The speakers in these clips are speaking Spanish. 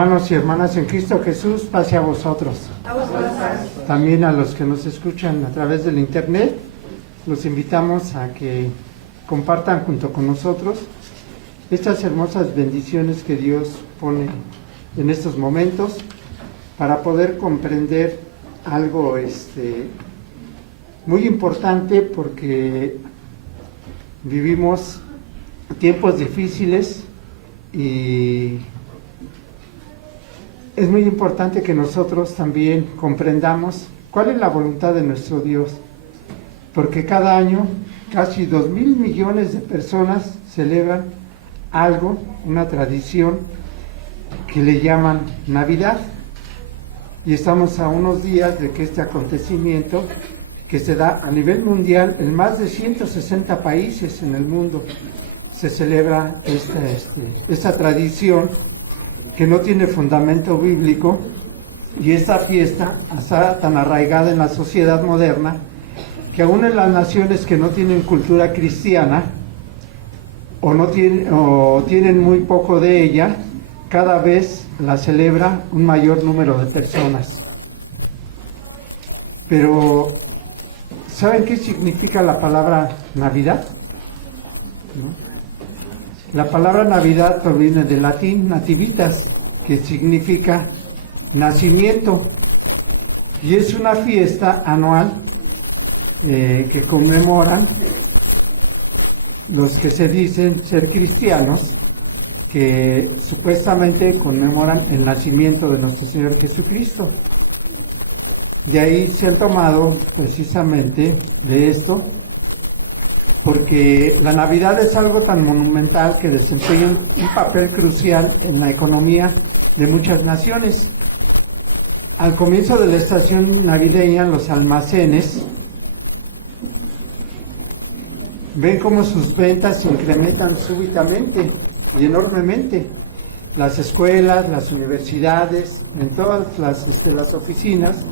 Hermanos y hermanas en Cristo Jesús, pase a vosotros. También a los que nos escuchan a través del internet, los invitamos a que compartan junto con nosotros estas hermosas bendiciones que Dios pone en estos momentos para poder comprender algo muy importante, porque vivimos tiempos difíciles y es muy importante que nosotros también comprendamos cuál es la voluntad de nuestro Dios, porque cada año casi 2,000 millones de personas celebran algo, una tradición que le llaman Navidad, y estamos a unos días de que este acontecimiento, que se da a nivel mundial en más de 160 países en el mundo, se celebra esta tradición que no tiene fundamento bíblico, y esta fiesta está tan arraigada en la sociedad moderna que aún en las naciones que no tienen cultura cristiana o tienen muy poco de ella, cada vez la celebra un mayor número de personas. Pero ¿saben qué significa la palabra Navidad? ¿No? La palabra Navidad proviene del latín nativitas, que significa nacimiento, y es una fiesta anual que conmemoran los que se dicen ser cristianos, que supuestamente conmemoran el nacimiento de nuestro Señor Jesucristo. De ahí se han tomado precisamente de esto, porque la Navidad es algo tan monumental que desempeña un papel crucial en la economía de muchas naciones. Al comienzo de la estación navideña, los almacenes ven cómo sus ventas se incrementan súbitamente y enormemente. Las escuelas, las universidades, en todas las oficinas,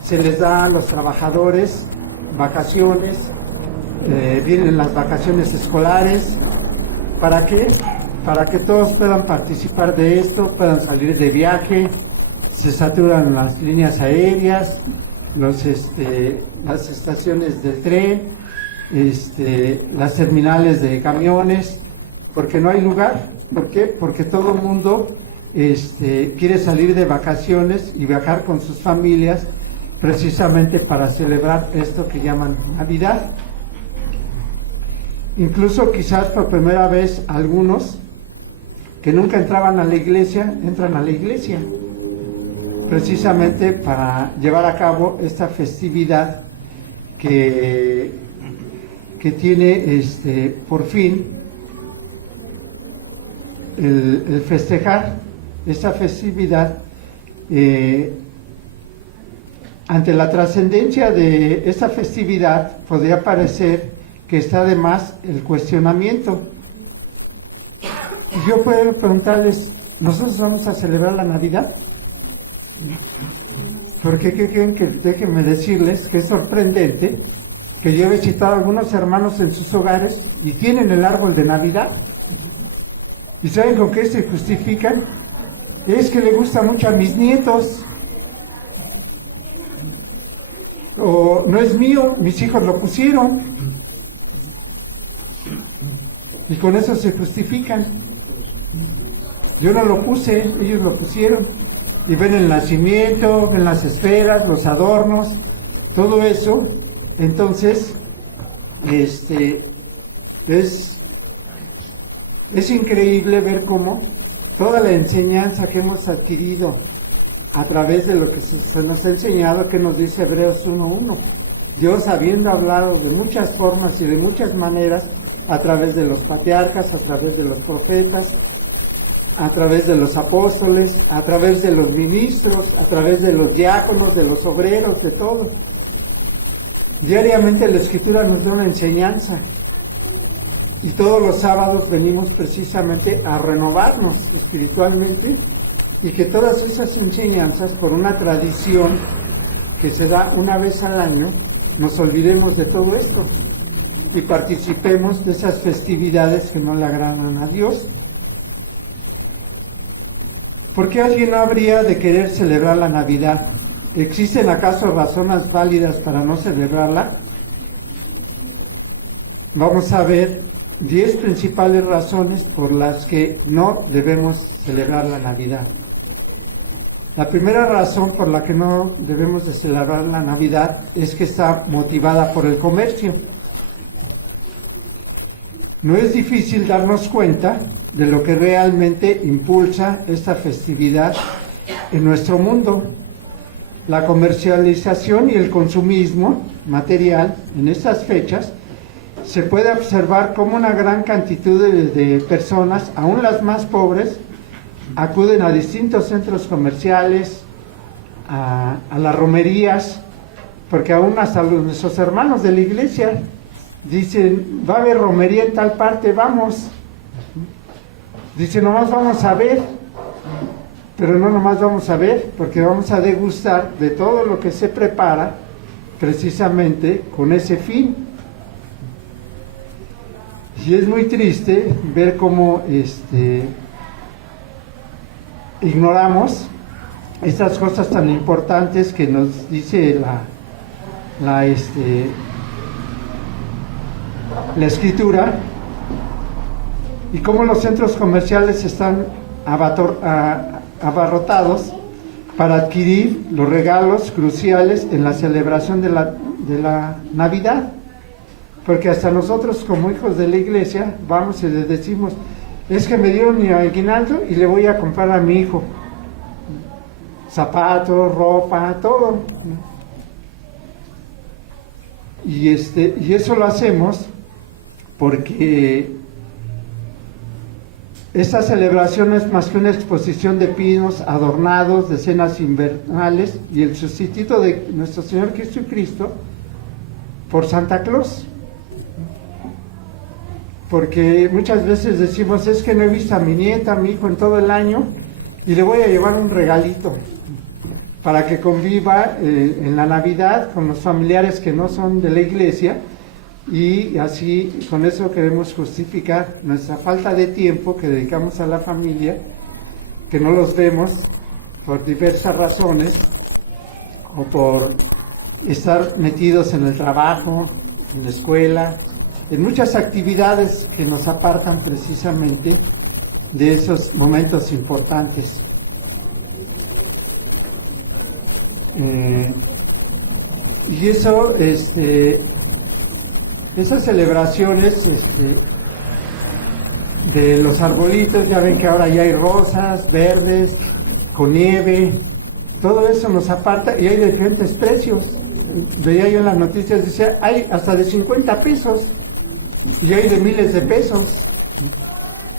se les da a los trabajadores vacaciones. Vienen las vacaciones escolares. ¿Para qué? Para que todos puedan participar de esto, puedan salir de viaje, se saturan las líneas aéreas, las estaciones del tren, las terminales de camiones, porque no hay lugar. ¿Por qué? Porque todo el mundo quiere salir de vacaciones y viajar con sus familias, precisamente para celebrar esto que llaman Navidad. Incluso quizás por primera vez algunos que nunca entraban a la iglesia, entran a la iglesia, precisamente para llevar a cabo esta festividad que tiene por fin el festejar esta festividad. Ante la trascendencia de esta festividad podría parecer que está de más el cuestionamiento. Yo puedo preguntarles, ¿nosotros vamos a celebrar la Navidad? Porque ¿qué creen? Que déjenme decirles que es sorprendente que yo he visitado a algunos hermanos en sus hogares y tienen el árbol de Navidad. ¿Y saben con qué se justifican? Es que le gusta mucho a mis nietos. O no es mío, mis hijos lo pusieron. Y con eso se justifican. Yo no lo puse, ellos lo pusieron. Y ven el nacimiento, ven las esferas, los adornos, todo eso. Entonces, es increíble ver cómo toda la enseñanza que hemos adquirido a través de lo que se nos ha enseñado, que nos dice Hebreos 1:1. Dios, habiendo hablado de muchas formas y de muchas maneras, a través de los patriarcas, a través de los profetas, a través de los apóstoles, a través de los ministros, a través de los diáconos, de los obreros, de todo. Diariamente la Escritura nos da una enseñanza, y todos los sábados venimos precisamente a renovarnos espiritualmente, y que todas esas enseñanzas, por una tradición que se da una vez al año, nos olvidemos de todo esto y participemos de esas festividades que no le agradan a Dios. ¿Por qué alguien no habría de querer celebrar la Navidad? ¿Existen acaso razones válidas para no celebrarla? Vamos a ver 10 principales razones por las que no debemos celebrar la Navidad. La primera razón por la que no debemos de celebrar la Navidad es que está motivada por el comercio. No es difícil darnos cuenta de lo que realmente impulsa esta festividad en nuestro mundo. La comercialización y el consumismo material en estas fechas se puede observar como una gran cantidad de personas, aún las más pobres, acuden a distintos centros comerciales, a las romerías, porque aún hasta nuestros hermanos de la iglesia dicen, va a haber romería en tal parte, vamos. Dice, nomás vamos a ver, pero no nomás vamos a ver, porque vamos a degustar de todo lo que se prepara precisamente con ese fin. Y es muy triste ver cómo ignoramos estas cosas tan importantes que nos dice la escritura, y cómo los centros comerciales están abarrotados para adquirir los regalos cruciales en la celebración de la Navidad. Porque hasta nosotros como hijos de la iglesia vamos y les decimos, es que me dieron mi aguinaldo y le voy a comprar a mi hijo zapatos, ropa, todo. Y eso lo hacemos porque esta celebración es más que una exposición de pinos adornados, de cenas invernales y el sustituto de nuestro Señor Jesucristo por Santa Claus. Porque muchas veces decimos, es que no he visto a mi nieta, a mi hijo en todo el año, y le voy a llevar un regalito para que conviva en la Navidad con los familiares que no son de la iglesia, y así con eso queremos justificar nuestra falta de tiempo que dedicamos a la familia, que no los vemos por diversas razones, o por estar metidos en el trabajo, en la escuela, en muchas actividades que nos apartan precisamente de esos momentos importantes. Y eso, esas celebraciones de los arbolitos, ya ven que ahora ya hay rosas, verdes, con nieve, todo eso nos aparta y hay de diferentes precios. Veía yo en las noticias, decía, hay hasta de 50 pesos. Y hay de miles de pesos,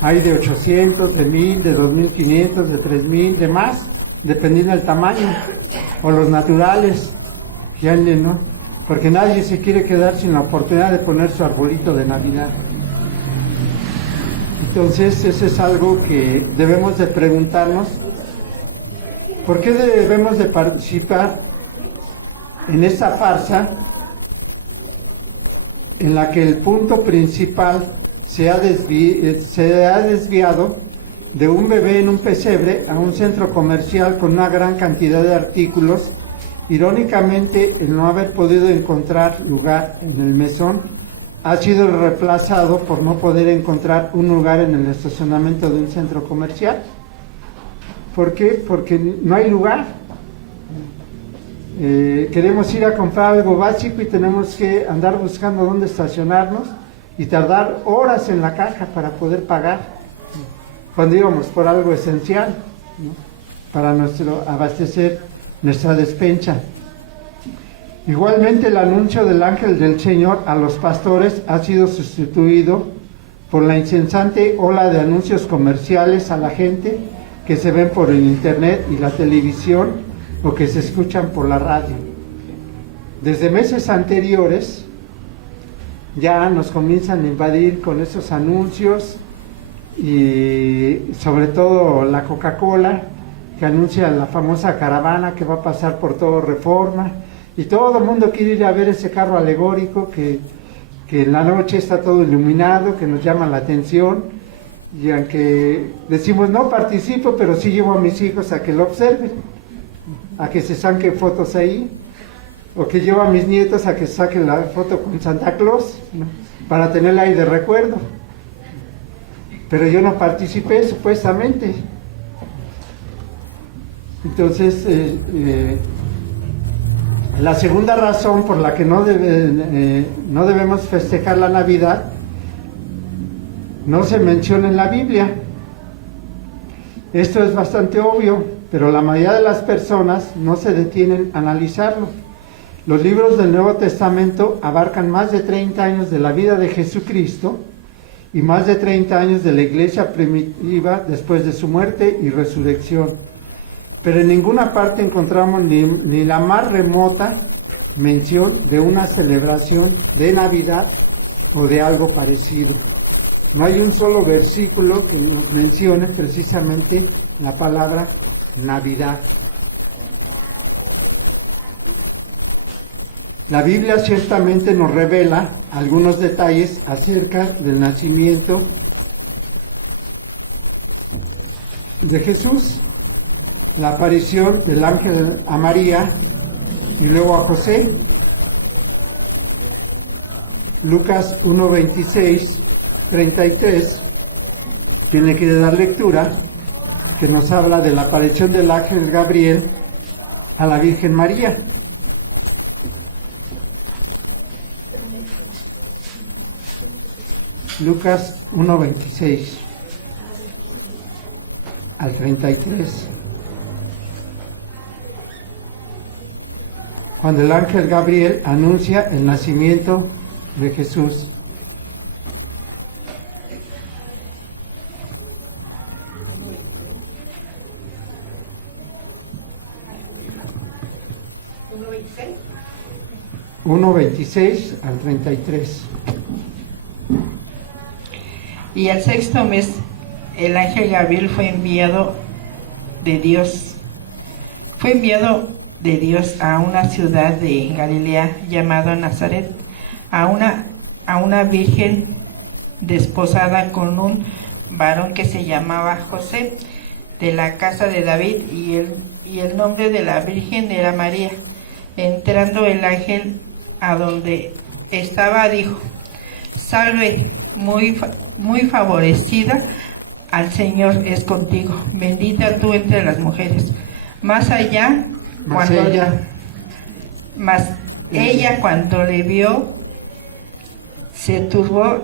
hay de 800, de 1000, de 2500, de 3000, de más, dependiendo del tamaño, o los naturales, ya ¿no? Porque nadie se quiere quedar sin la oportunidad de poner su arbolito de Navidad. Entonces, eso es algo que debemos de preguntarnos, ¿por qué debemos de participar en esta farsa en la que el punto principal se ha desviado de un bebé en un pesebre a un centro comercial con una gran cantidad de artículos? Irónicamente, el no haber podido encontrar lugar en el mesón ha sido reemplazado por no poder encontrar un lugar en el estacionamiento de un centro comercial. ¿Por qué? Porque no hay lugar. Queremos ir a comprar algo básico y tenemos que andar buscando dónde estacionarnos y tardar horas en la caja para poder pagar, cuando íbamos por algo esencial, ¿no? Para abastecer nuestra despensa. Igualmente, el anuncio del ángel del Señor a los pastores ha sido sustituido por la incesante ola de anuncios comerciales a la gente que se ven por el internet y la televisión, o que se escuchan por la radio. Desde meses anteriores ya nos comienzan a invadir con esos anuncios, y sobre todo la Coca-Cola, que anuncia la famosa caravana que va a pasar por todo Reforma, y todo el mundo quiere ir a ver ese carro alegórico que en la noche está todo iluminado, que nos llama la atención, Y aunque decimos no participo, pero sí llevo a mis hijos a que lo observen, a que se saquen fotos ahí, o que llevo a mis nietos a que saquen la foto con Santa Claus, ¿no? Para tenerla ahí de recuerdo. Pero yo no participé supuestamente. Entonces, la segunda razón por la que no debemos festejar la Navidad no se menciona en la Biblia. Esto es bastante obvio, pero la mayoría de las personas no se detienen a analizarlo. Los libros del Nuevo Testamento abarcan más de 30 años de la vida de Jesucristo y más de 30 años de la iglesia primitiva después de su muerte y resurrección. Pero en ninguna parte encontramos ni la más remota mención de una celebración de Navidad o de algo parecido. No hay un solo versículo que nos mencione precisamente la palabra Navidad. La Biblia ciertamente nos revela algunos detalles acerca del nacimiento de Jesús, la aparición del ángel a María y luego a José. Lucas 1:26, 33, tiene que dar lectura, que nos habla de la aparición del ángel Gabriel a la Virgen María. Lucas 1:26 al 33. Cuando el ángel Gabriel anuncia el nacimiento de Jesús. ¿1:26 al 33? Y al sexto mes, el ángel Gabriel fue enviado de Dios a una ciudad de Galilea llamada Nazaret, a una virgen desposada con un varón que se llamaba José, de la casa de David, y el nombre de la virgen era María. Entrando el ángel a donde estaba, dijo: Salve, muy favorecida, al Señor es contigo, bendita tú entre las mujeres. Ella cuando le vio, se turbó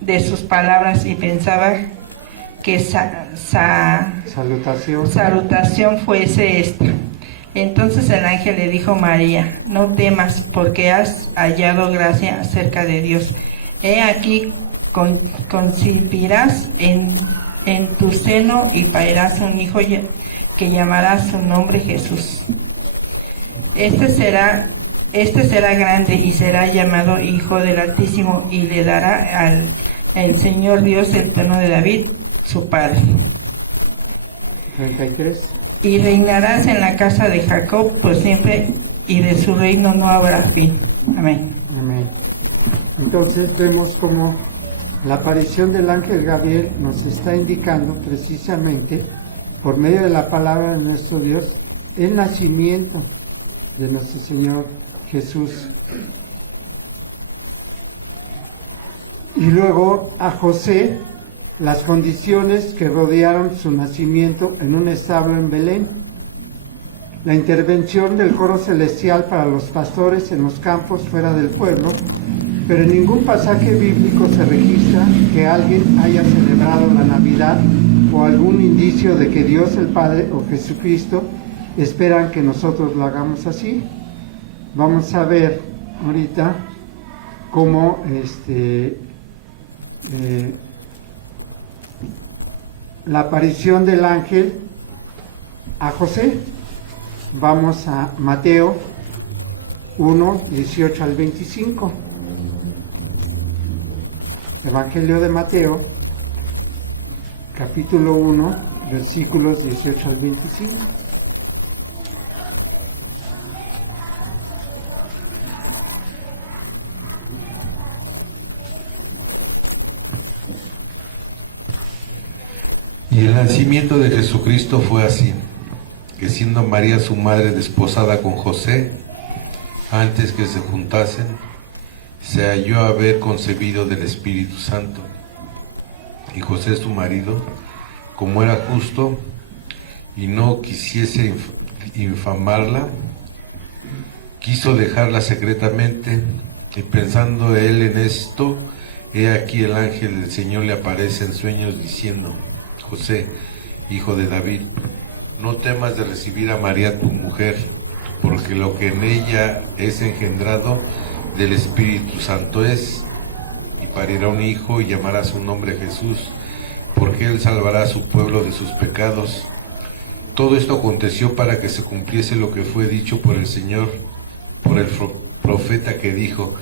de sus palabras y pensaba que salutación fuese esta. Entonces el ángel le dijo: María, no temas, porque has hallado gracia cerca de Dios. He aquí, concebirás en tu seno y parirás un hijo que llamarás su nombre Jesús. Este será grande y será llamado Hijo del Altísimo, y le dará al Señor Dios el trono de David, su padre. 33. Y reinarás en la casa de Jacob por siempre, y de su reino no habrá fin. Amén. Amén. Entonces vemos como la aparición del ángel Gabriel nos está indicando precisamente, por medio de la palabra de nuestro Dios, el nacimiento de nuestro Señor Jesús. Y luego a José, las condiciones que rodearon su nacimiento en un establo en Belén, la intervención del coro celestial para los pastores en los campos fuera del pueblo, pero en ningún pasaje bíblico se registra que alguien haya celebrado la Navidad o algún indicio de que Dios el Padre o Jesucristo esperan que nosotros lo hagamos así. Vamos a ver ahorita cómo la aparición del ángel a José. Vamos a Mateo 1:18 al 25. Evangelio de Mateo, capítulo 1, versículos 18 al 25. Y el nacimiento de Jesucristo fue así, que siendo María su madre desposada con José, antes que se juntasen, se halló haber concebido del Espíritu Santo. Y José su marido, como era justo y no quisiese infamarla, quiso dejarla secretamente, y pensando él en esto, he aquí el ángel del Señor le aparece en sueños diciendo: José, hijo de David, no temas de recibir a María tu mujer, porque lo que en ella es engendrado del Espíritu Santo es, y parirá un hijo y llamará su nombre Jesús, porque él salvará a su pueblo de sus pecados. Todo esto aconteció para que se cumpliese lo que fue dicho por el Señor, por el profeta que dijo: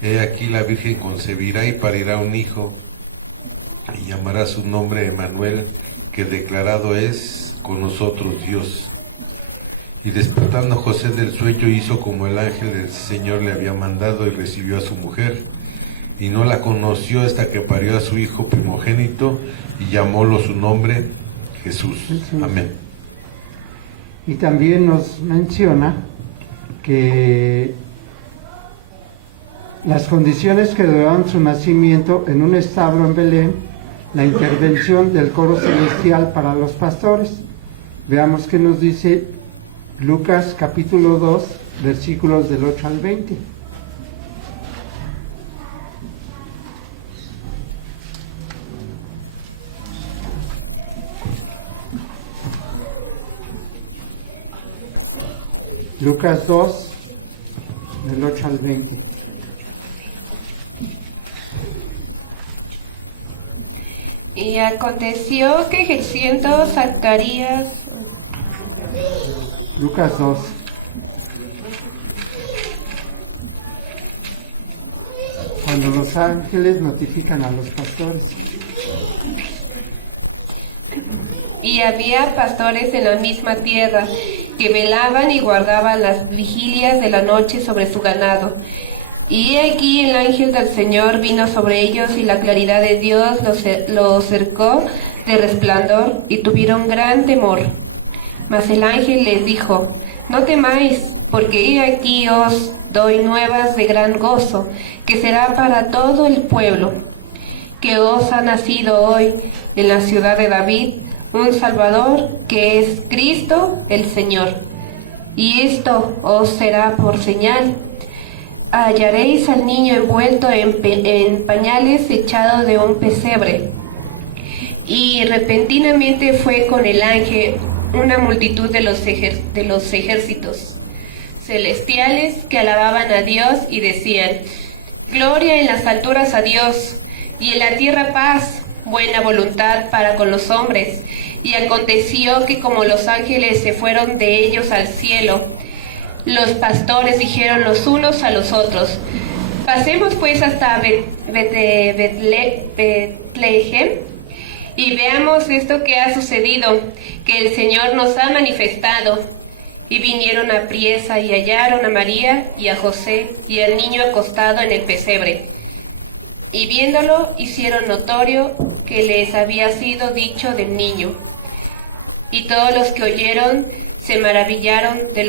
He aquí la Virgen concebirá y parirá un hijo, y llamará su nombre Emmanuel, que declarado es con nosotros Dios. Y despertando José del sueño, hizo como el ángel del Señor le había mandado, y recibió a su mujer, y no la conoció hasta que parió a su hijo primogénito, y llamólo su nombre Jesús. Amén. Y también nos menciona que las condiciones que dieron su nacimiento en un establo en Belén, la intervención del coro celestial para los pastores. Veamos qué nos dice Lucas capítulo 2, versículos del 8 al 20. Lucas 2, del 8 al 20. Y aconteció que ejerciendo Zacarías... Lucas 2. Cuando los ángeles notifican a los pastores. Y había pastores en la misma tierra, que velaban y guardaban las vigilias de la noche sobre su ganado. Y aquí el ángel del Señor vino sobre ellos, y la claridad de Dios los cercó de resplandor, y tuvieron gran temor. Mas el ángel les dijo: No temáis, porque he aquí os doy nuevas de gran gozo, que será para todo el pueblo, que os ha nacido hoy en la ciudad de David un Salvador, que es Cristo el Señor. Y esto os será por señal: hallaréis al niño envuelto en pañales, echado de un pesebre. Y repentinamente fue con el ángel una multitud de los ejércitos celestiales, que alababan a Dios y decían: Gloria en las alturas a Dios, y en la tierra paz, buena voluntad para con los hombres. Y aconteció que como los ángeles se fueron de ellos al cielo, los pastores dijeron los unos a los otros: Pasemos pues hasta Betlehem, y veamos esto que ha sucedido, que el Señor nos ha manifestado. Y vinieron apriesa y hallaron a María y a José y al niño acostado en el pesebre. Y viéndolo, hicieron notorio que les había sido dicho del niño. Y todos los que oyeron se maravillaron de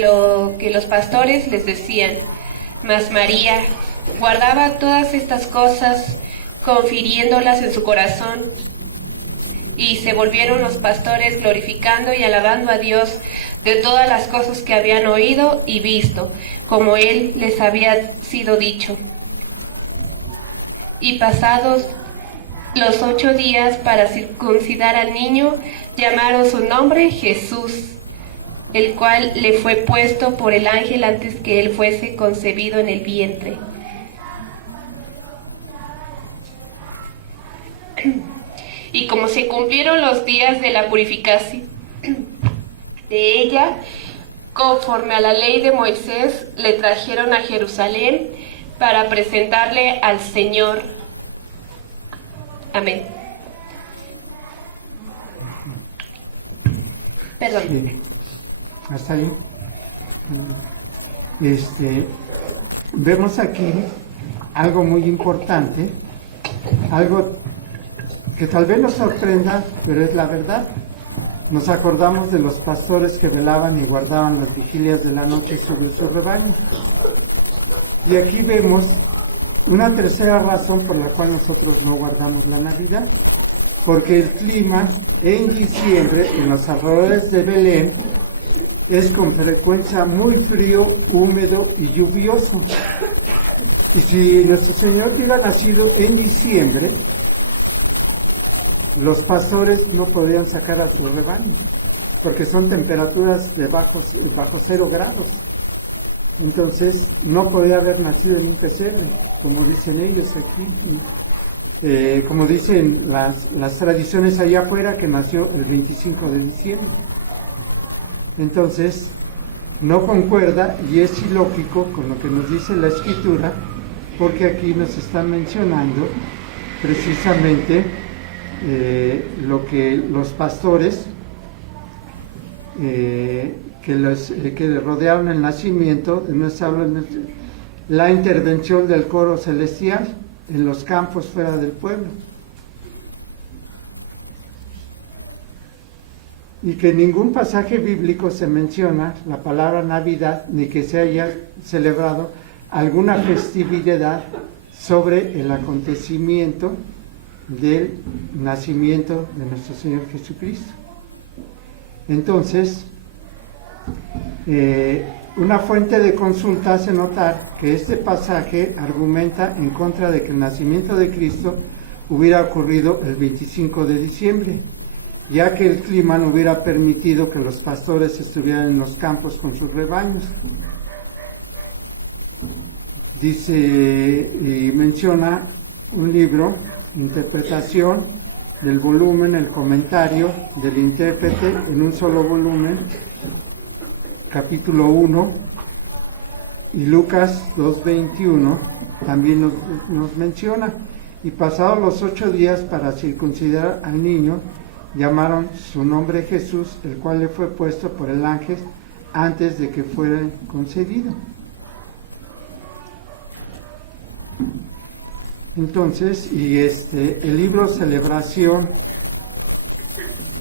lo que los pastores les decían. Mas María guardaba todas estas cosas, confiriéndolas en su corazón. Y se volvieron los pastores glorificando y alabando a Dios de todas las cosas que habían oído y visto, como Él les había sido dicho. Y pasados los 8 días para circuncidar al niño, llamaron su nombre Jesús, el cual le fue puesto por el ángel antes que él fuese concebido en el vientre. Y como se cumplieron los días de la purificación de ella, conforme a la ley de Moisés, le trajeron a Jerusalén para presentarle al Señor. Amén. Perdón. Sí. Hasta ahí. Vemos aquí algo muy importante, algo que tal vez nos sorprenda, pero es la verdad. Nos acordamos de los pastores que velaban y guardaban las vigilias de la noche sobre su rebaño. Y aquí vemos una tercera razón por la cual nosotros no guardamos la Navidad, porque el clima en diciembre en los alrededores de Belén es con frecuencia muy frío, húmedo y lluvioso. Y si nuestro Señor hubiera nacido en diciembre, los pastores no podían sacar a su rebaño, porque son temperaturas de bajo 0 grados. Entonces, no podía haber nacido en un pesebre, como dicen ellos aquí, como dicen las tradiciones allá afuera, que nació el 25 de diciembre. Entonces, no concuerda y es ilógico con lo que nos dice la Escritura, porque aquí nos están mencionando precisamente lo que los pastores que rodearon el nacimiento, nos habla la intervención del coro celestial en los campos fuera del pueblo, y que en ningún pasaje bíblico se menciona la palabra Navidad, ni que se haya celebrado alguna festividad sobre el acontecimiento del nacimiento de nuestro Señor Jesucristo. Entonces, una fuente de consulta hace notar que este pasaje argumenta en contra de que el nacimiento de Cristo hubiera ocurrido el 25 de diciembre, ya que el clima no hubiera permitido que los pastores estuvieran en los campos con sus rebaños. Dice y menciona un libro, Interpretación del volumen, el comentario del intérprete en un solo volumen, capítulo 1, y Lucas 2:21 también nos menciona: y pasados los 8 días para circuncidar al niño, llamaron su nombre Jesús, el cual le fue puesto por el ángel antes de que fuera concebido. Entonces, el libro Celebración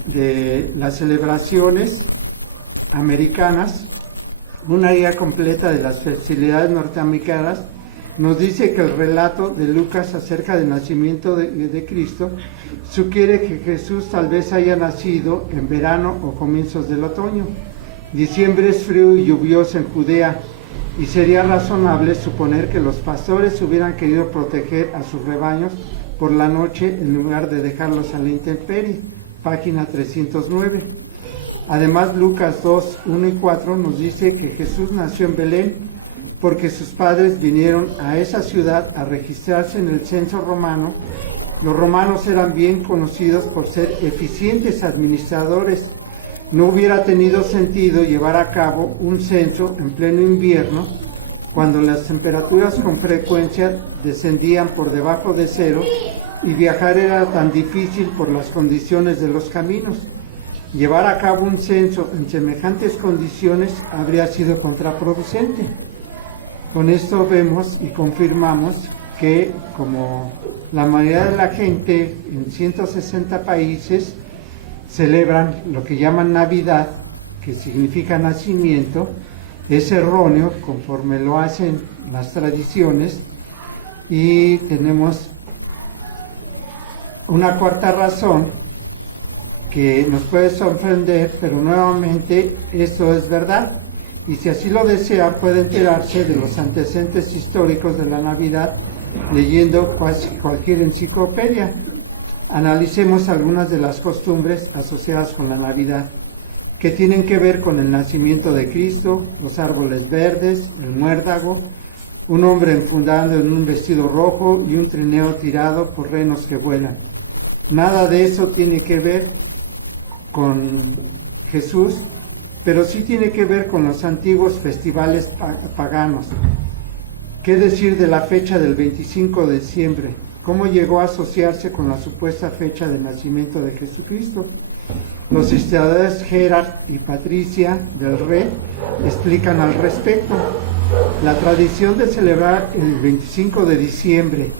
de las celebraciones americanas, una guía completa de las festividades norteamericanas, nos dice que el relato de Lucas acerca del nacimiento de Cristo sugiere que Jesús tal vez haya nacido en verano o comienzos del otoño. Diciembre es frío y lluvioso en Judea, y sería razonable suponer que los pastores hubieran querido proteger a sus rebaños por la noche en lugar de dejarlos a la intemperie. Página 309. Además, Lucas 2, 1 y 4 nos dice que Jesús nació en Belén porque sus padres vinieron a esa ciudad a registrarse en el censo romano. Los romanos eran bien conocidos por ser eficientes administradores. No hubiera tenido sentido llevar a cabo un censo en pleno invierno, cuando las temperaturas con frecuencia descendían por debajo de 0 y viajar era tan difícil por las condiciones de los caminos. Llevar a cabo un censo en semejantes condiciones habría sido contraproducente. Con esto vemos y confirmamos que, como la mayoría de la gente en 160 países celebran lo que llaman Navidad, que significa nacimiento, es erróneo conforme lo hacen las tradiciones. Y tenemos una cuarta razón que nos puede sorprender, pero nuevamente esto es verdad, y si así lo desea puede enterarse de los antecedentes históricos de la Navidad leyendo cualquier enciclopedia. Analicemos algunas de las costumbres asociadas con la Navidad, que tienen que ver con el nacimiento de Cristo: los árboles verdes, el muérdago, un hombre enfundado en un vestido rojo y un trineo tirado por renos que vuelan. Nada de eso tiene que ver con Jesús, pero sí tiene que ver con los antiguos festivales paganos. ¿Qué decir de la fecha del 25 de diciembre? ¿Cómo llegó a asociarse con la supuesta fecha del nacimiento de Jesucristo? Los historiadores Gerard y Patricia del Rey explican al respecto. La tradición de celebrar el 25 de diciembre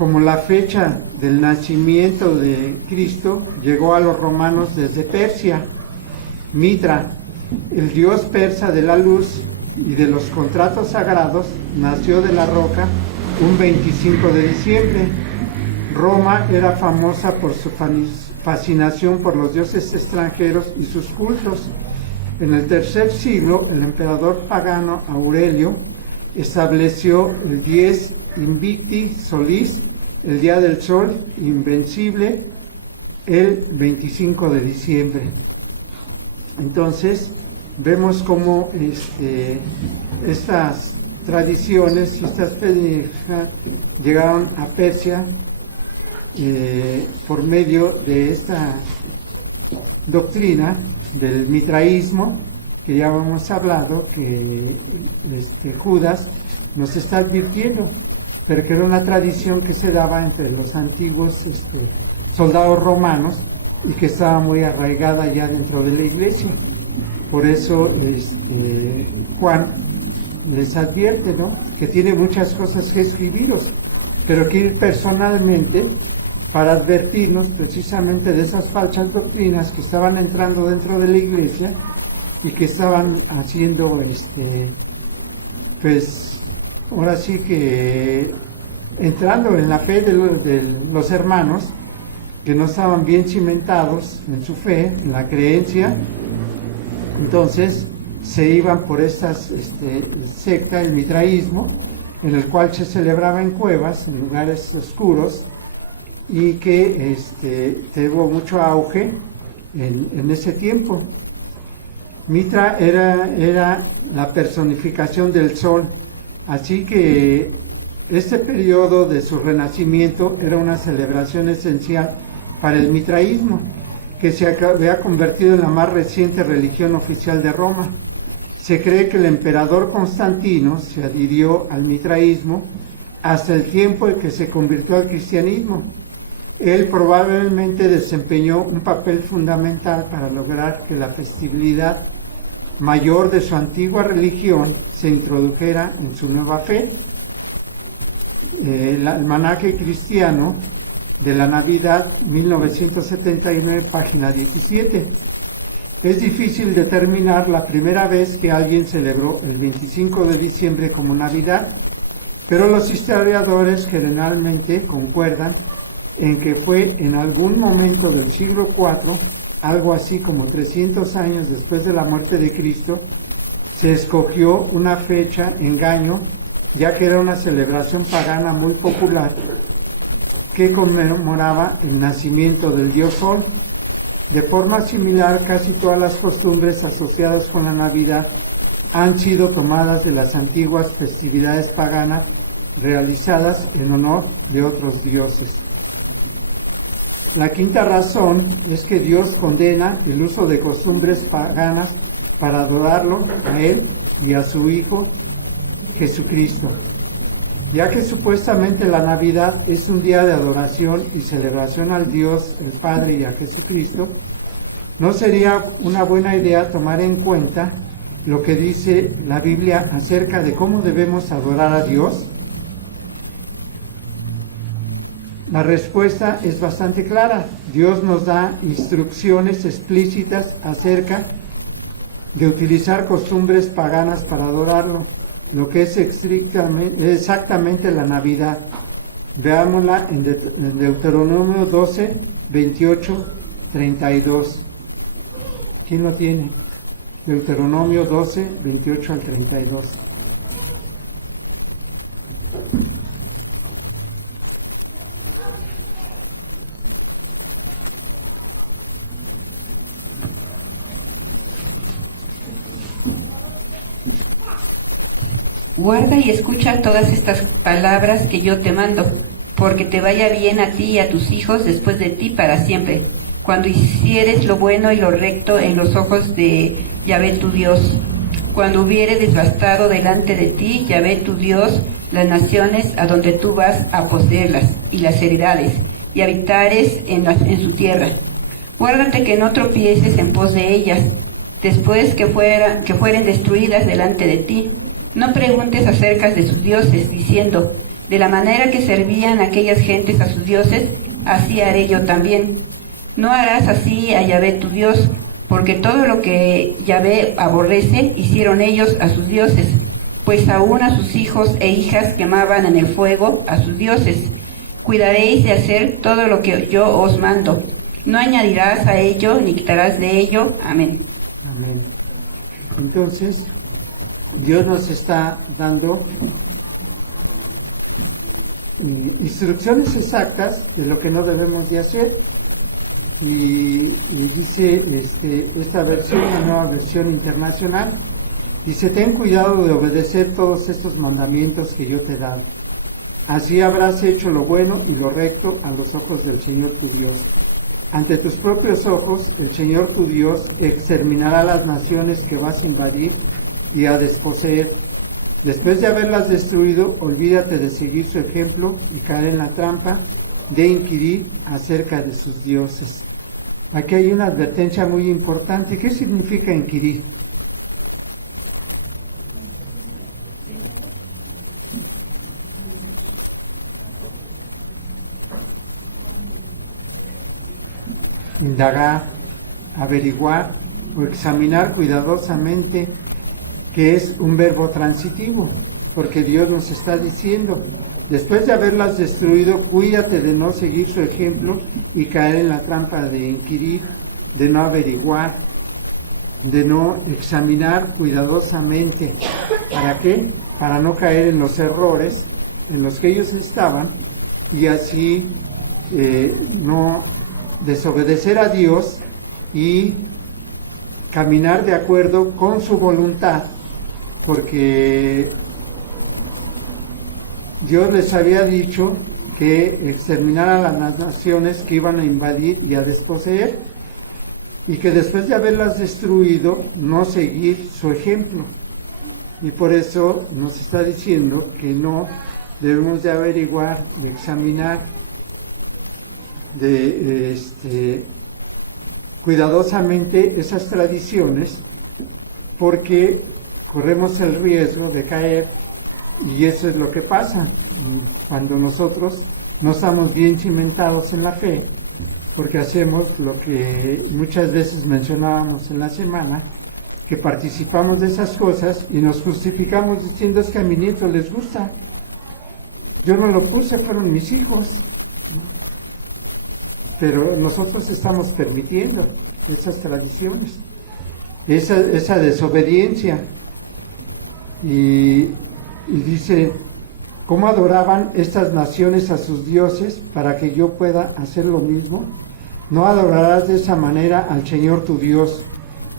como la fecha del nacimiento de Cristo llegó a los romanos desde Persia. Mitra, el dios persa de la luz y de los contratos sagrados, nació de la roca un 25 de diciembre. Roma era famosa por su fascinación por los dioses extranjeros y sus cultos. En el tercer siglo, el emperador pagano Aurelio estableció el 10 Invicti Solis, el día del sol invencible, el 25 de diciembre. Entonces, vemos cómo estas tradiciones y estas fechas llegaron a Persia por medio de esta doctrina del mitraísmo, que ya hemos hablado, que Judas nos está advirtiendo, pero que era una tradición que se daba entre los antiguos soldados romanos y que estaba muy arraigada ya dentro de la iglesia. Por eso Juan les advierte, ¿no?, que tiene muchas cosas que escribiros, pero que ir personalmente para advertirnos precisamente de esas falsas doctrinas que estaban entrando dentro de la iglesia y que estaban haciendo, pues, ahora sí que entrando en la fe de los hermanos, que no estaban bien cimentados en su fe, en la creencia. Entonces se iban por estas secta, el mitraísmo, en el cual se celebraba en cuevas, en lugares oscuros, y que tuvo mucho auge en ese tiempo. Mitra era la personificación del sol, así que este periodo de su renacimiento era una celebración esencial para el mitraísmo, que se había convertido en la más reciente religión oficial de Roma. Se cree que el emperador Constantino se adhirió al mitraísmo hasta el tiempo en que se convirtió al cristianismo. Él probablemente desempeñó un papel fundamental para lograr que la festividad mayor de su antigua religión se introdujera en su nueva fe. El almanaque cristiano de la Navidad, 1979, página 17. Es difícil determinar la primera vez que alguien celebró el 25 de diciembre como Navidad, pero los historiadores generalmente concuerdan en que fue en algún momento del siglo IV, algo así como 300 años después de la muerte de Cristo, se escogió una fecha engaño, ya que era una celebración pagana muy popular que conmemoraba el nacimiento del dios Sol. De forma similar, casi todas las costumbres asociadas con la Navidad han sido tomadas de las antiguas festividades paganas realizadas en honor de otros dioses. La quinta razón es que Dios condena el uso de costumbres paganas para adorarlo a Él y a su Hijo Jesucristo. Ya que supuestamente la Navidad es un día de adoración y celebración al Dios, el Padre y a Jesucristo, ¿no sería una buena idea tomar en cuenta lo que dice la Biblia acerca de cómo debemos adorar a Dios? La respuesta es bastante clara. Dios nos da instrucciones explícitas acerca de utilizar costumbres paganas para adorarlo, lo que es exactamente la Navidad. Veámosla en Deuteronomio 12, 28, 32. ¿Quién lo tiene? Deuteronomio 12, 28 al 32. Guarda y escucha todas estas palabras que yo te mando, porque te vaya bien a ti y a tus hijos después de ti para siempre, cuando hicieres lo bueno y lo recto en los ojos de Yahvé tu Dios, cuando hubiere devastado delante de ti, Yahvé tu Dios, las naciones a donde tú vas a poseerlas, y las heredades, y habitares en su tierra. Guárdate que no tropieces en pos de ellas, después que fueren destruidas delante de ti. No preguntes acerca de sus dioses, diciendo, De la manera que servían aquellas gentes a sus dioses, así haré yo también. No harás así a Yahvé tu Dios, porque todo lo que Yahvé aborrece hicieron ellos a sus dioses, pues aún a sus hijos e hijas quemaban en el fuego a sus dioses. Cuidaréis de hacer todo lo que yo os mando. No añadirás a ello ni quitarás de ello. Amén. Amén. Entonces, Dios nos está dando instrucciones exactas de lo que no debemos de hacer. Y dice esta versión, la nueva versión internacional, dice: ten cuidado de obedecer todos estos mandamientos que yo te he dado. Así habrás hecho lo bueno y lo recto a los ojos del Señor tu Dios. Ante tus propios ojos, el Señor tu Dios exterminará las naciones que vas a invadir y a desposeer. Después de haberlas destruido, olvídate de seguir su ejemplo y caer en la trampa de inquirir acerca de sus dioses. Aquí hay una advertencia muy importante. ¿Qué significa inquirir? Indagar, averiguar o examinar cuidadosamente, que es un verbo transitivo, porque Dios nos está diciendo: después de haberlas destruido, cuídate de no seguir su ejemplo y caer en la trampa de inquirir, de no averiguar, de no examinar cuidadosamente. ¿Para qué? Para no caer en los errores en los que ellos estaban y así no desobedecer a Dios y caminar de acuerdo con su voluntad, porque Dios les había dicho que exterminaran a las naciones que iban a invadir y a desposeer, y que después de haberlas destruido, no seguir su ejemplo. Y por eso nos está diciendo que no debemos de averiguar, de examinar, cuidadosamente esas tradiciones, porque corremos el riesgo de caer. Y eso es lo que pasa cuando nosotros no estamos bien cimentados en la fe, porque hacemos lo que muchas veces mencionábamos en la semana, que participamos de esas cosas y nos justificamos diciendo: es que a mi nieto les gusta, yo no lo puse, fueron mis hijos. Pero nosotros estamos permitiendo esas tradiciones, esa desobediencia. Y dice: ¿cómo adoraban estas naciones a sus dioses para que yo pueda hacer lo mismo? No adorarás de esa manera al Señor tu Dios,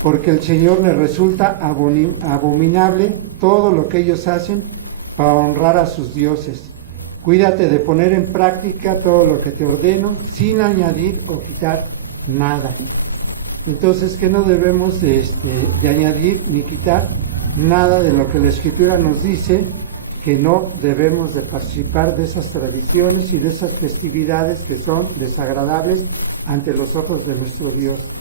porque el Señor le resulta abominable todo lo que ellos hacen para honrar a sus dioses. Cuídate de poner en práctica todo lo que te ordeno, sin añadir o quitar nada. Entonces, que no debemos de añadir ni quitar nada de lo que la Escritura nos dice, que no debemos de participar de esas tradiciones y de esas festividades que son desagradables ante los ojos de nuestro Dios,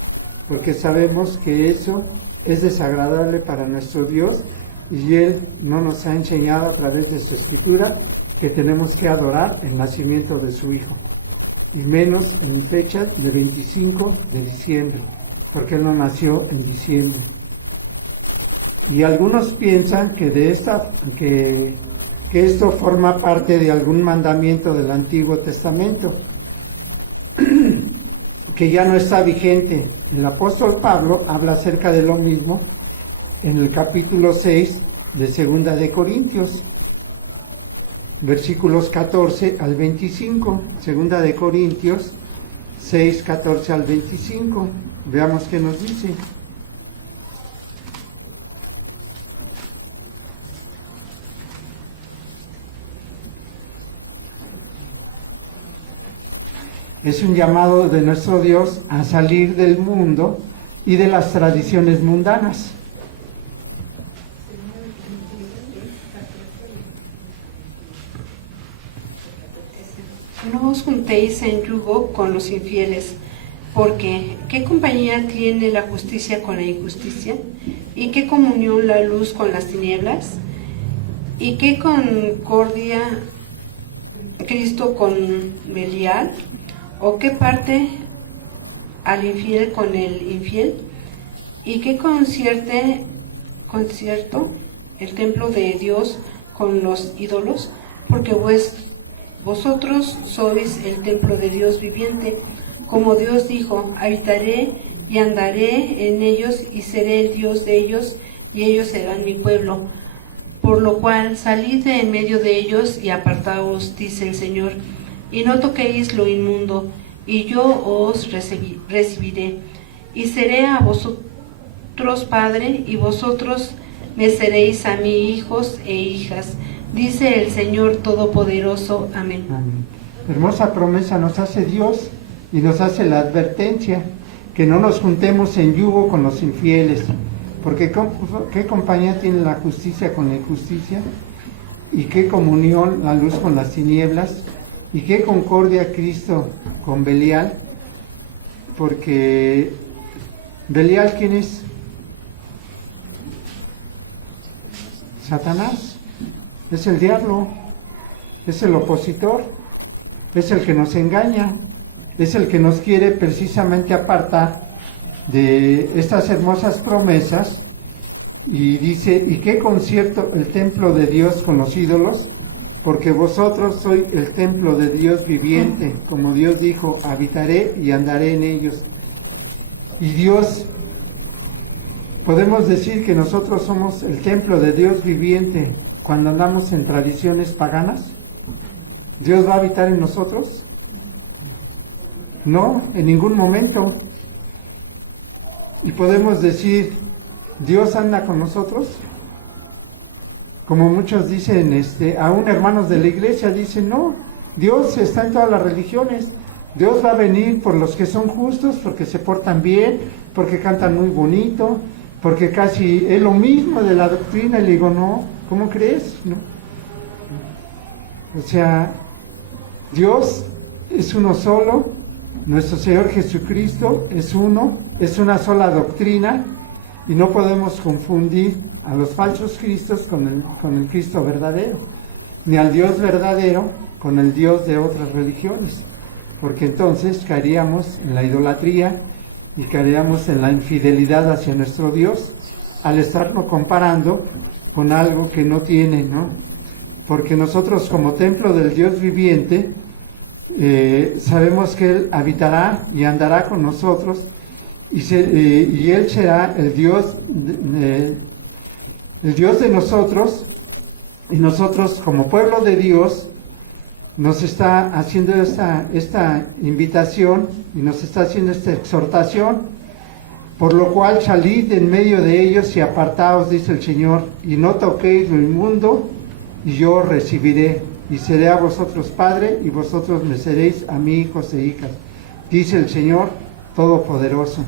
porque sabemos que eso es desagradable para nuestro Dios, y Él no nos ha enseñado a través de su Escritura que tenemos que adorar el nacimiento de su Hijo, y menos en fecha de 25 de diciembre, porque Él no nació en diciembre. Y algunos piensan que que esto forma parte de algún mandamiento del Antiguo Testamento, que ya no está vigente. El apóstol Pablo habla acerca de lo mismo en el capítulo 6 de Segunda de Corintios, versículos 14 al 25, Segunda de Corintios 6, 14 al 25. Veamos qué nos dice. Es un llamado de nuestro Dios a salir del mundo y de las tradiciones mundanas. No os juntéis en yugo con los infieles, porque ¿qué compañía tiene la justicia con la injusticia? ¿Y qué comunión la luz con las tinieblas? ¿Y qué concordia Cristo con Belial? ¿O qué parte al infiel con el infiel? ¿Y qué concierto el templo de Dios con los ídolos? Porque vosotros sois el templo de Dios viviente. Como Dios dijo, habitaré y andaré en ellos y seré el Dios de ellos y ellos serán mi pueblo. Por lo cual salid de en medio de ellos y apartaos, dice el Señor, y no toquéis lo inmundo, y yo os recibiré, y seré a vosotros padre, y vosotros me seréis a mí hijos e hijas, dice el Señor Todopoderoso. Amén. Amén. Hermosa promesa nos hace Dios y nos hace la advertencia que no nos juntemos en yugo con los infieles, porque ¿qué compañía tiene la justicia con la injusticia? ¿Y qué comunión la luz con las tinieblas? ¿Y qué concordia Cristo con Belial? Porque Belial, ¿quién es? Satanás, es el diablo, es el opositor, es el que nos engaña, es el que nos quiere precisamente apartar de estas hermosas promesas. Y dice, ¿y qué concierto el templo de Dios con los ídolos? Porque vosotros sois el templo de Dios viviente, como Dios dijo, habitaré y andaré en ellos. Y Dios, podemos decir que nosotros somos el templo de Dios viviente cuando andamos en tradiciones paganas. ¿Dios va a habitar en nosotros? No, en ningún momento. Y podemos decir, ¿Dios anda con nosotros? Como muchos dicen, aún hermanos de la iglesia dicen, no, Dios está en todas las religiones. Dios va a venir por los que son justos, porque se portan bien, porque cantan muy bonito, porque casi es lo mismo de la doctrina. Y le digo, no, ¿cómo crees? ¿No? O sea, Dios es uno solo, nuestro Señor Jesucristo es uno, es una sola doctrina, y no podemos confundir a los falsos cristos con el Cristo verdadero, ni al Dios verdadero con el Dios de otras religiones, porque entonces caeríamos en la idolatría y caeríamos en la infidelidad hacia nuestro Dios, al estarnos comparando con algo que no tiene, ¿no? Porque nosotros como templo del Dios viviente, sabemos que Él habitará y andará con nosotros, y Él será el Dios de nosotros, y nosotros como pueblo de Dios nos está haciendo esta invitación y nos está haciendo esta exhortación, por lo cual salid en medio de ellos y apartaos, dice el Señor, y no toquéis lo inmundo, y yo os recibiré, y seré a vosotros padre, y vosotros me seréis a mí hijos e hijas, dice el Señor Todopoderoso.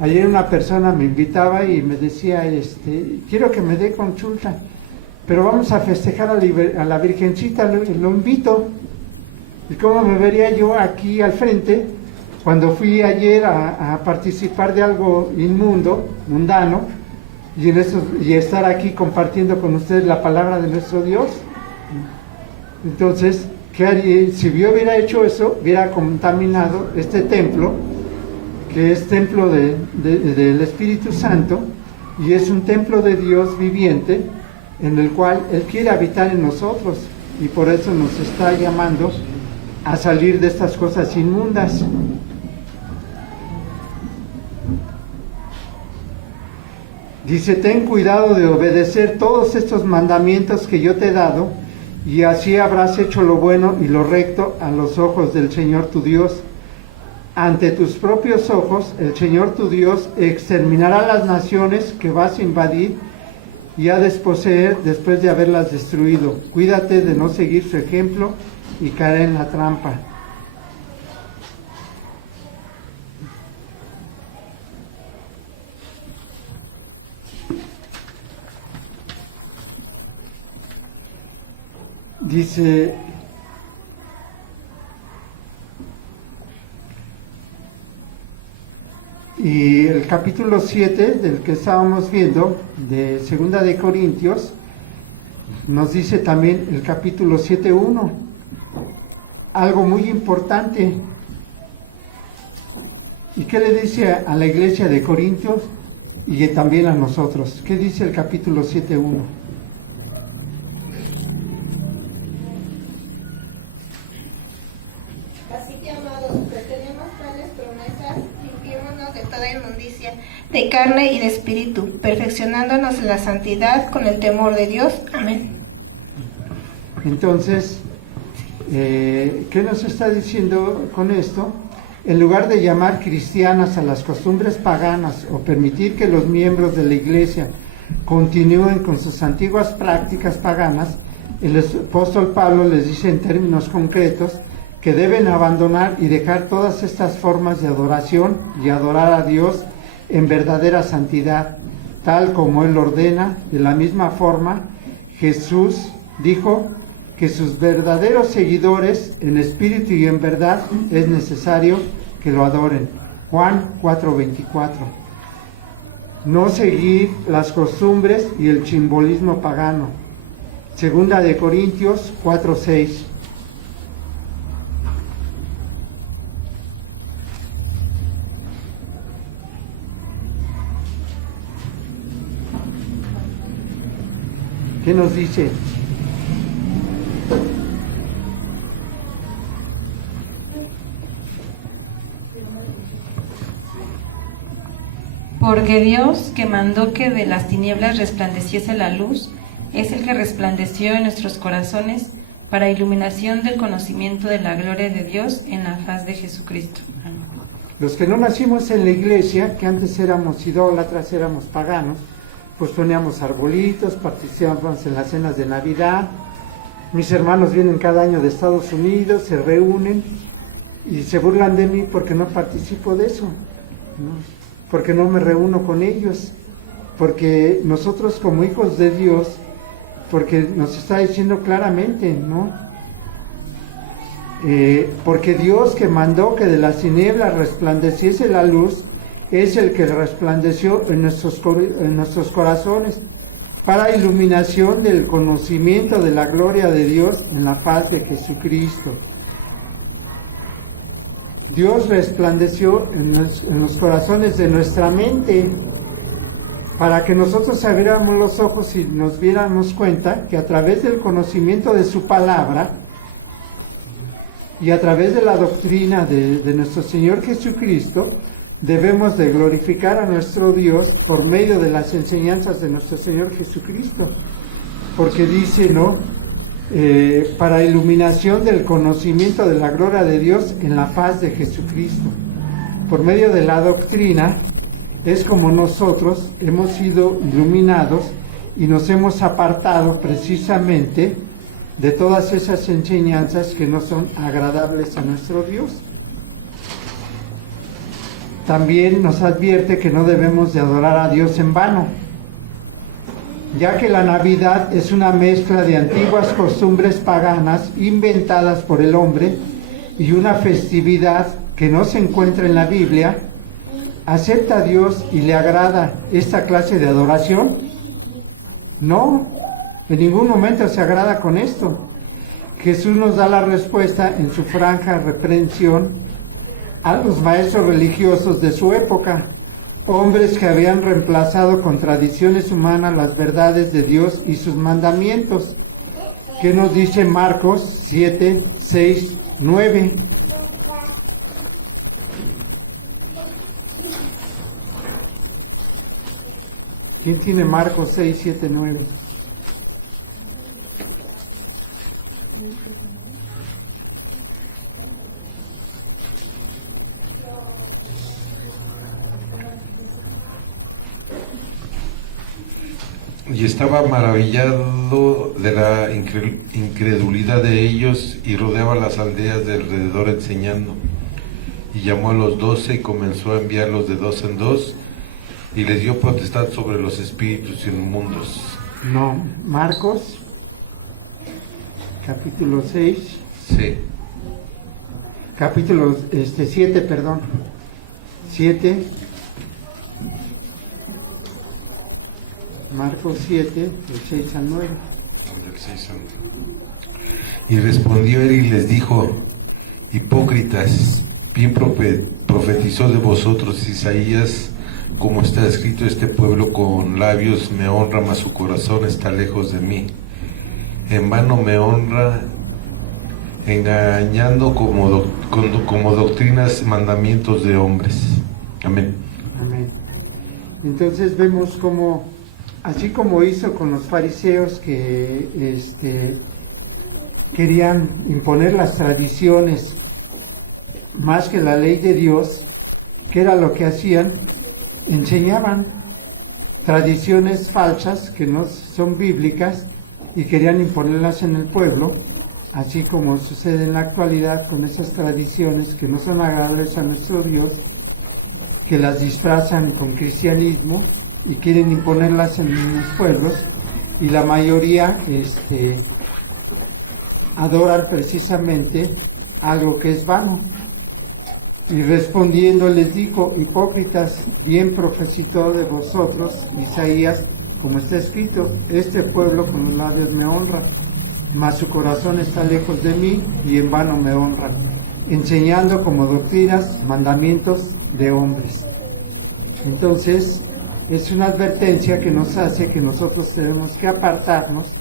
Ayer una persona me invitaba y me decía, quiero que me dé consulta, pero vamos a festejar a la Virgencita, lo invito. ¿Y cómo me vería yo aquí al frente cuando fui ayer a participar de algo inmundo, mundano, y estar aquí compartiendo con ustedes la palabra de nuestro Dios? Entonces, ¿qué haría? Si yo hubiera hecho eso, hubiera contaminado este templo, que es templo del Espíritu Santo, y es un templo de Dios viviente, en el cual Él quiere habitar en nosotros, y por eso nos está llamando a salir de estas cosas inmundas. Dice, ten cuidado de obedecer todos estos mandamientos que yo te he dado, y así habrás hecho lo bueno y lo recto a los ojos del Señor tu Dios. Ante tus propios ojos, el Señor tu Dios exterminará las naciones que vas a invadir y a desposeer después de haberlas destruido. Cuídate de no seguir su ejemplo y caer en la trampa. Dice, y el capítulo 7 del que estábamos viendo, de Segunda de Corintios, nos dice también el capítulo 7:1, algo muy importante. ¿Y qué le dice a la iglesia de Corintios y también a nosotros? ¿Qué dice el capítulo 7:1? Así que, amados, pues tenemos tales promesas, limpiémonos de toda inmundicia, de carne y de espíritu, perfeccionándonos en la santidad con el temor de Dios. Amén. Entonces, ¿qué nos está diciendo con esto? En lugar de llamar cristianas a las costumbres paganas o permitir que los miembros de la iglesia continúen con sus antiguas prácticas paganas, el apóstol Pablo les dice en términos concretos que deben abandonar y dejar todas estas formas de adoración y adorar a Dios en verdadera santidad, tal como Él ordena. De la misma forma, Jesús dijo que sus verdaderos seguidores, en espíritu y en verdad, es necesario que lo adoren. Juan 4:24. No seguir las costumbres y el simbolismo pagano. Segunda de Corintios 4:6. ¿Qué nos dice? Porque Dios, que mandó que de las tinieblas resplandeciese la luz, es el que resplandeció en nuestros corazones para iluminación del conocimiento de la gloria de Dios en la faz de Jesucristo. Amén. Los que no nacimos en la iglesia, que antes éramos idólatras, éramos paganos, pues poníamos arbolitos, participábamos en las cenas de Navidad. Mis hermanos vienen cada año de Estados Unidos, se reúnen y se burlan de mí porque no participo de eso, ¿no? Porque no me reúno con ellos, porque nosotros como hijos de Dios, porque nos está diciendo claramente, ¿no? Porque Dios, que mandó que de las tinieblas resplandeciese la luz, es el que resplandeció en nuestros corazones para iluminación del conocimiento de la gloria de Dios en la faz de Jesucristo. Dios resplandeció en los corazones de nuestra mente para que nosotros abriéramos los ojos y nos diéramos cuenta que a través del conocimiento de su palabra y a través de la doctrina de nuestro Señor Jesucristo, debemos de glorificar a nuestro Dios por medio de las enseñanzas de nuestro Señor Jesucristo. Porque dice, ¿no? Para iluminación del conocimiento de la gloria de Dios en la faz de Jesucristo. Por medio de la doctrina es como nosotros hemos sido iluminados y nos hemos apartado precisamente de todas esas enseñanzas que no son agradables a nuestro Dios. También nos advierte que no debemos de adorar a Dios en vano, ya que la Navidad es una mezcla de antiguas costumbres paganas inventadas por el hombre y una festividad que no se encuentra en la Biblia. ¿Acepta a Dios y le agrada esta clase de adoración? No, en ningún momento se agrada con esto. Jesús nos da la respuesta en su franca reprensión a los maestros religiosos de su época, hombres que habían reemplazado con tradiciones humanas las verdades de Dios y sus mandamientos. ¿Qué nos dice Marcos 7, 6, 9? ¿Quién tiene Marcos 6, 7, 9? Y estaba maravillado de la incredulidad de ellos y rodeaba las aldeas de alrededor enseñando. Y llamó a los 12 y comenzó a enviarlos de 2 en 2 y les dio potestad sobre los espíritus inmundos. No, Marcos, capítulo 6. Sí. Capítulo 7, perdón. 7. Marcos 7, del 6 al 9. Y respondió él y les dijo: Hipócritas, bien profetizó de vosotros Isaías, como está escrito: este pueblo con labios me honra, mas su corazón está lejos de mí. En vano me honra, engañando como doctrinas, mandamientos de hombres. Amén. Amén. Entonces vemos como, así como hizo con los fariseos que querían imponer las tradiciones más que la ley de Dios, que era lo que hacían, enseñaban tradiciones falsas que no son bíblicas y querían imponerlas en el pueblo, así como sucede en la actualidad con esas tradiciones que no son agradables a nuestro Dios, que las disfrazan con cristianismo y quieren imponerlas en los pueblos, y la mayoría adoran precisamente algo que es vano. Y respondiendo les dijo: hipócritas, bien profetizó de vosotros Isaías, como está escrito: este pueblo con los labios me honra, mas su corazón está lejos de mí, y en vano me honran, enseñando como doctrinas mandamientos de hombres. Entonces, es una advertencia que nos hace que nosotros tenemos que apartarnos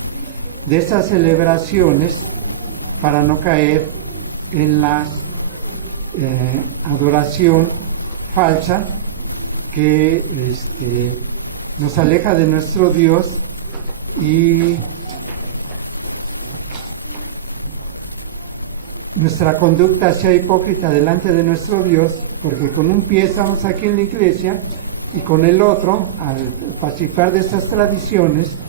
de esas celebraciones para no caer en la adoración falsa que nos aleja de nuestro Dios y nuestra conducta sea hipócrita delante de nuestro Dios, porque con un pie estamos aquí en la iglesia y con el otro, al participar de estas tradiciones,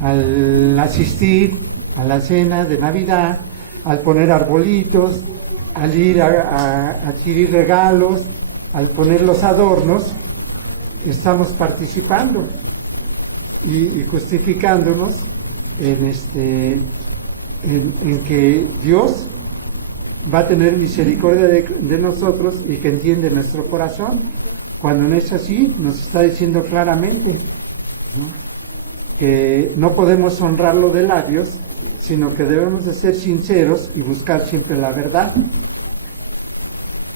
al asistir a la cena de Navidad, al poner arbolitos, al ir a adquirir regalos, al poner los adornos, estamos participando y justificándonos en que Dios va a tener misericordia de nosotros y que entiende nuestro corazón, cuando no es así. Nos está diciendo claramente, ¿no?, que no podemos honrarlo de labios, sino que debemos de ser sinceros y buscar siempre la verdad.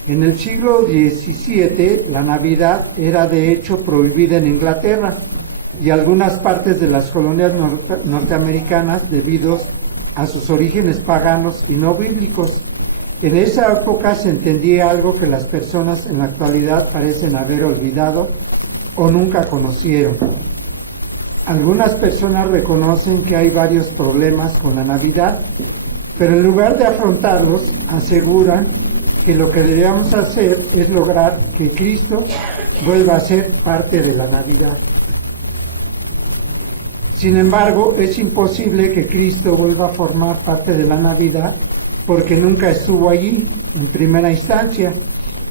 En el siglo XVII, la Navidad era de hecho prohibida en Inglaterra y algunas partes de las colonias norteamericanas debido a sus orígenes paganos y no bíblicos. En esa época se entendía algo que las personas en la actualidad parecen haber olvidado o nunca conocieron. Algunas personas reconocen que hay varios problemas con la Navidad, pero en lugar de afrontarlos, aseguran que lo que deberíamos hacer es lograr que Cristo vuelva a ser parte de la Navidad. Sin embargo, es imposible que Cristo vuelva a formar parte de la Navidad porque nunca estuvo allí en primera instancia.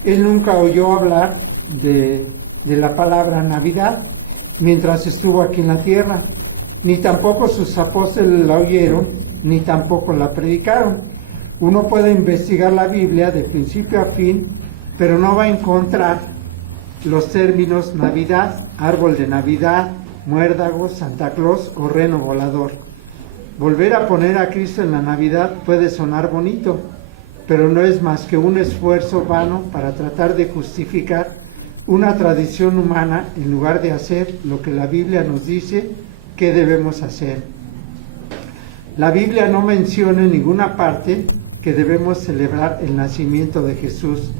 Él nunca oyó hablar de la palabra Navidad mientras estuvo aquí en la tierra, ni tampoco sus apóstoles la oyeron, ni tampoco la predicaron. Uno puede investigar la Biblia de principio a fin, pero no va a encontrar los términos Navidad, árbol de Navidad, muérdago, Santa Claus o reno volador. Volver a poner a Cristo en la Navidad puede sonar bonito, pero no es más que un esfuerzo vano para tratar de justificar una tradición humana en lugar de hacer lo que la Biblia nos dice que debemos hacer. La Biblia no menciona en ninguna parte que debemos celebrar el nacimiento de Jesús.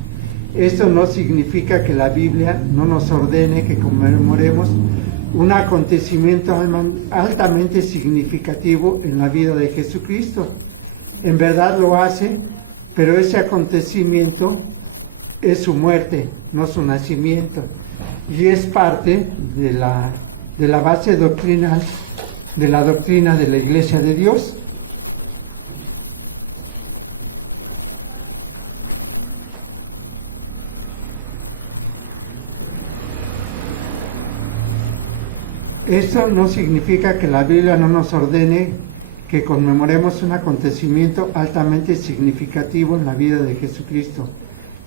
Esto no significa que la Biblia no nos ordene que conmemoremos un acontecimiento altamente significativo en la vida de Jesucristo. En verdad lo hace, pero ese acontecimiento es su muerte, no su nacimiento, y es parte de la base doctrinal de la doctrina de la Iglesia de Dios. Esto no significa que la Biblia no nos ordene que conmemoremos un acontecimiento altamente significativo en la vida de Jesucristo.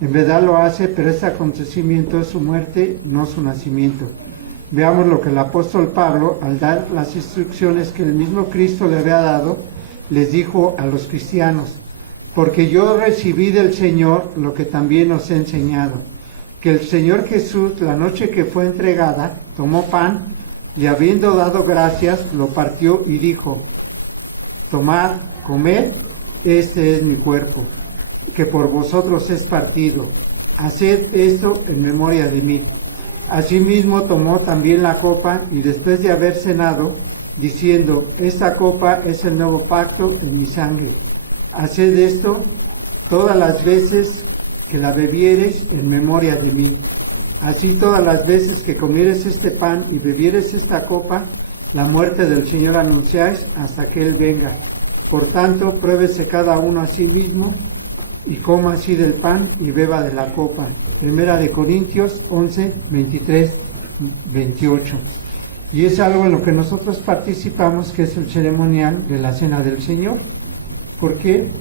En verdad lo hace, pero este acontecimiento es su muerte, no su nacimiento. Veamos lo que el apóstol Pablo, al dar las instrucciones que el mismo Cristo le había dado, les dijo a los cristianos: porque yo recibí del Señor lo que también os he enseñado, que el Señor Jesús, la noche que fue entregada, tomó pan y habiendo dado gracias, lo partió y dijo: tomad, comed, este es mi cuerpo, que por vosotros es partido. Haced esto en memoria de mí. Asimismo tomó también la copa y después de haber cenado, diciendo: esta copa es el nuevo pacto en mi sangre. Haced esto todas las veces que la bebiereis en memoria de mí. Así todas las veces que comiereis este pan y bebiereis esta copa, la muerte del Señor anunciáis hasta que Él venga. Por tanto, pruébese cada uno a sí mismo y coma así del pan y beba de la copa. Primera de Corintios 11, 23, 28. Y es algo en lo que nosotros participamos, que es el ceremonial de la Cena del Señor. ¿Por qué?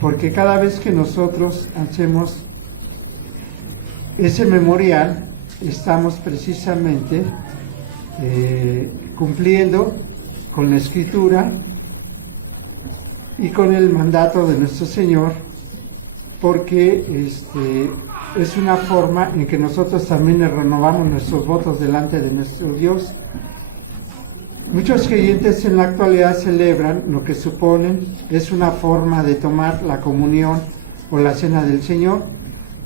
Porque cada vez que nosotros hacemos ese memorial, estamos precisamente cumpliendo con la Escritura y con el mandato de nuestro Señor, porque es una forma en que nosotros también renovamos nuestros votos delante de nuestro Dios. Muchos creyentes en la actualidad celebran lo que suponen es una forma de tomar la comunión o la cena del Señor.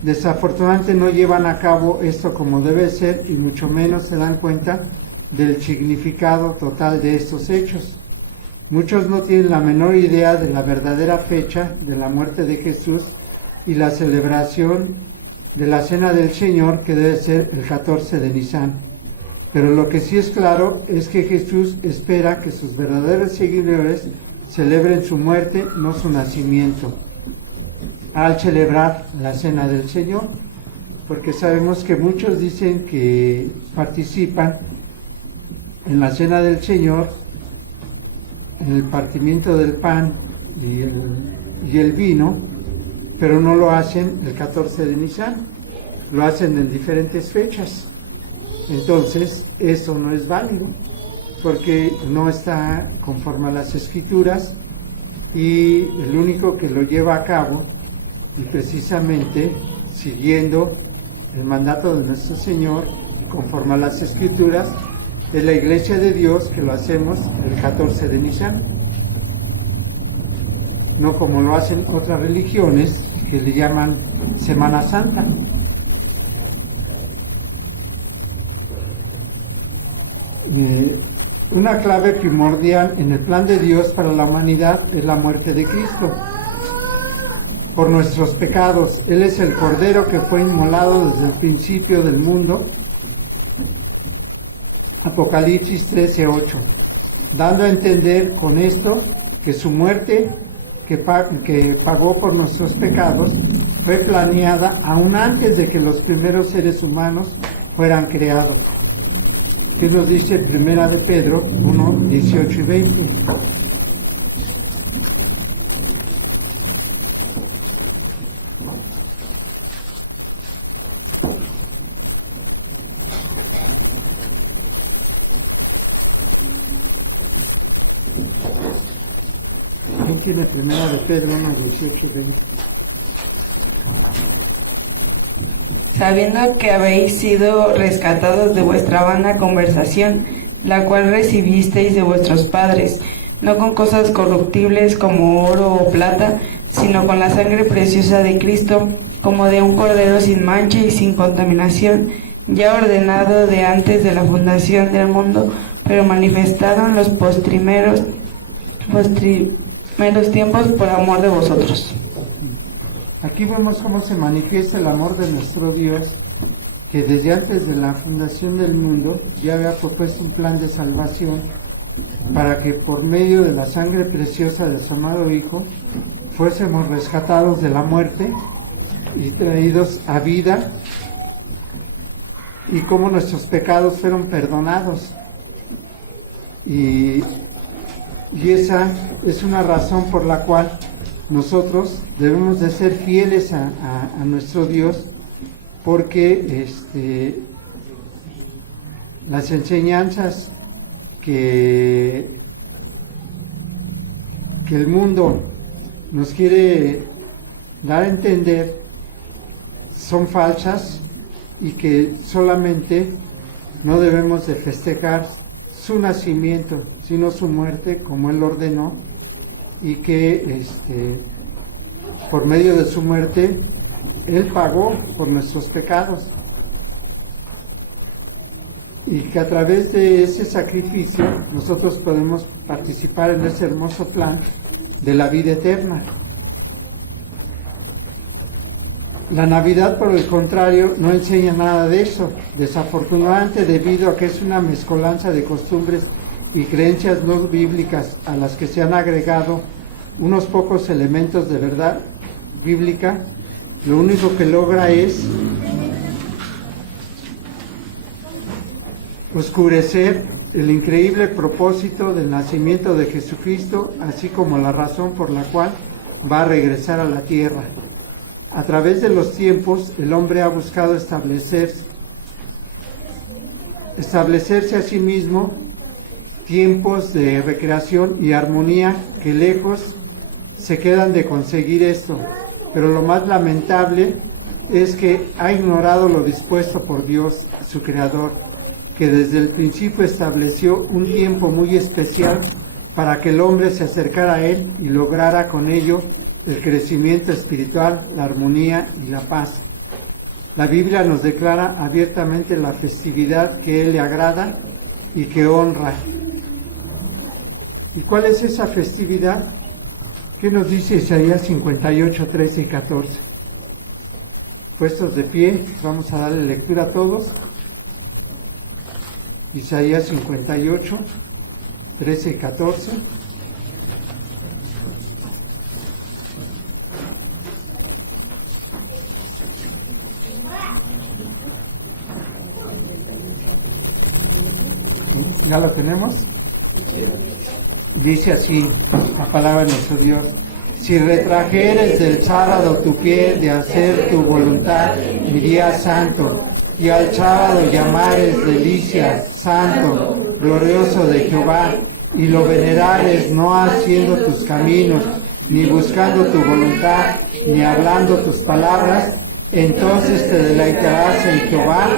Desafortunadamente no llevan a cabo esto como debe ser y mucho menos se dan cuenta del significado total de estos hechos. Muchos no tienen la menor idea de la verdadera fecha de la muerte de Jesús y la celebración de la Cena del Señor, que debe ser el 14 de Nisan. Pero lo que sí es claro es que Jesús espera que sus verdaderos seguidores celebren su muerte, no su nacimiento, al celebrar la Cena del Señor, porque sabemos que muchos dicen que participan en la Cena del Señor, en el partimiento del pan y el vino, pero no lo hacen el 14 de Nisan, lo hacen en diferentes fechas. Entonces, eso no es válido, porque no está conforme a las Escrituras, y el único que lo lleva a cabo, y precisamente siguiendo el mandato de nuestro Señor, conforme a las Escrituras, es la Iglesia de Dios, que lo hacemos el 14 de Nisan, no como lo hacen otras religiones que le llaman Semana Santa. Una clave primordial en el plan de Dios para la humanidad es la muerte de Cristo por nuestros pecados. Él es el Cordero que fue inmolado desde el principio del mundo. Apocalipsis 13:8, dando a entender con esto que su muerte, que pagó por nuestros pecados, fue planeada aún antes de que los primeros seres humanos fueran creados. ¿Qué nos dice Primera de Pedro 1, 18 y 20? ¿Quién tiene Primera de Pedro 1, 18 y 20? Sabiendo que habéis sido rescatados de vuestra vana conversación, la cual recibisteis de vuestros padres, no con cosas corruptibles como oro o plata, sino con la sangre preciosa de Cristo, como de un cordero sin mancha y sin contaminación, ya ordenado de antes de la fundación del mundo, pero manifestado en los postrimeros tiempos por amor de vosotros. Aquí vemos cómo se manifiesta el amor de nuestro Dios, que desde antes de la fundación del mundo ya había propuesto un plan de salvación para que por medio de la sangre preciosa de su amado Hijo fuésemos rescatados de la muerte y traídos a vida, y cómo nuestros pecados fueron perdonados. Y esa es una razón por la cual nosotros debemos de ser fieles a nuestro Dios, porque las enseñanzas que el mundo nos quiere dar a entender son falsas y que solamente no debemos de festejar su nacimiento, sino su muerte, como Él ordenó, y que por medio de su muerte Él pagó por nuestros pecados, y que a través de ese sacrificio nosotros podemos participar en ese hermoso plan de la vida eterna. La Navidad, por el contrario, no enseña nada de eso, desafortunadamente, debido a que es una mezcolanza de costumbres y creencias no bíblicas a las que se han agregado unos pocos elementos de verdad bíblica. Lo único que logra es oscurecer el increíble propósito del nacimiento de Jesucristo, así como la razón por la cual va a regresar a la tierra. A través de los tiempos, el hombre ha buscado establecerse a sí mismo tiempos de recreación y armonía que lejos se quedan de conseguir esto. Pero lo más lamentable es que ha ignorado lo dispuesto por Dios, su Creador, que desde el principio estableció un tiempo muy especial para que el hombre se acercara a Él y lograra con ello el crecimiento espiritual, la armonía y la paz. La Biblia nos declara abiertamente la festividad que Él le agrada y que honra. ¿Y cuál es esa festividad? ¿Qué nos dice Isaías 58, 13 y 14? Puestos de pie, vamos a darle lectura a todos. Isaías 58, 13 y 14. ¿Ya lo tenemos? Dice así la palabra de nuestro Dios: si retrajeres del sábado tu pie de hacer tu voluntad, mi día santo, y al sábado llamares delicia, santo, glorioso de Jehová, y lo venerares no haciendo tus caminos, ni buscando tu voluntad, ni hablando tus palabras, entonces te deleitarás en Jehová,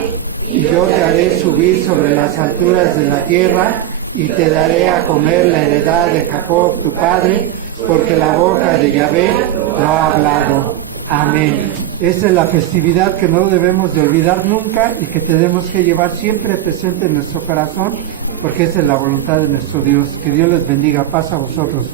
y yo te haré subir sobre las alturas de la tierra, y te daré a comer la heredad de Jacob tu padre, porque la boca de Yahvé lo ha hablado. Amén. Esta es la festividad que no debemos de olvidar nunca y que tenemos que llevar siempre presente en nuestro corazón, porque esa es la voluntad de nuestro Dios. Que Dios les bendiga. Paz a vosotros.